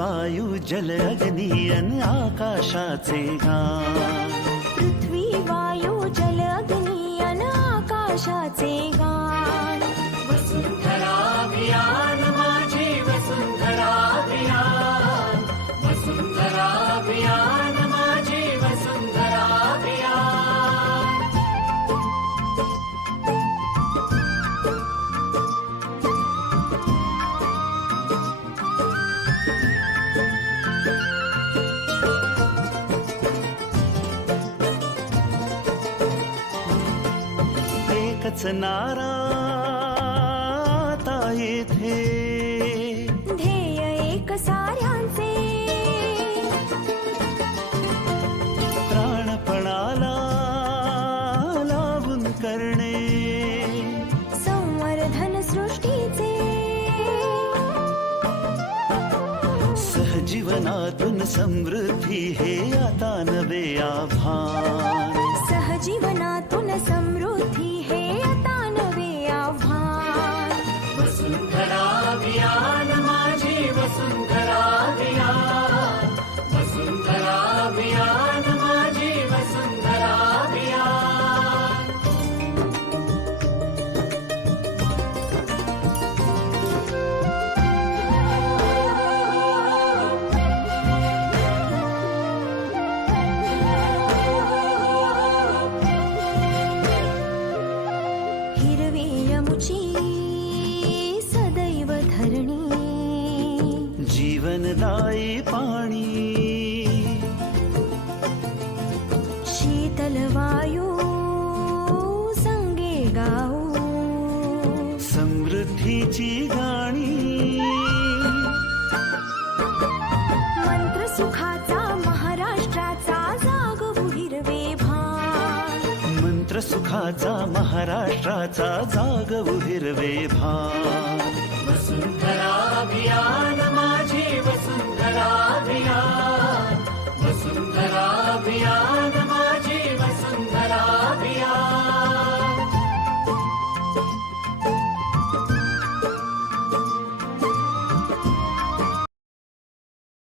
वायू जल अग्नी आकाशाचे गान एकच नारा आता येथे ध्येय एक साऱ्यांचे. प्राणपणाला लावून करणे. संवर्धन सृष्टीचे. सहजीवनातून समृद्धी हे आता नवे आभान सहजीवनातून समृद्धी जीवनदायी पाणी. शीतल वायू संगे गाऊ. समृद्धीची गाणी. मंत्र सुखाचा महाराष्ट्राचा जागवू हिरवे भान. मंत्र सुखाचा महाराष्ट्राचा जागवू हिरवे भान. वसुंधरा अभियान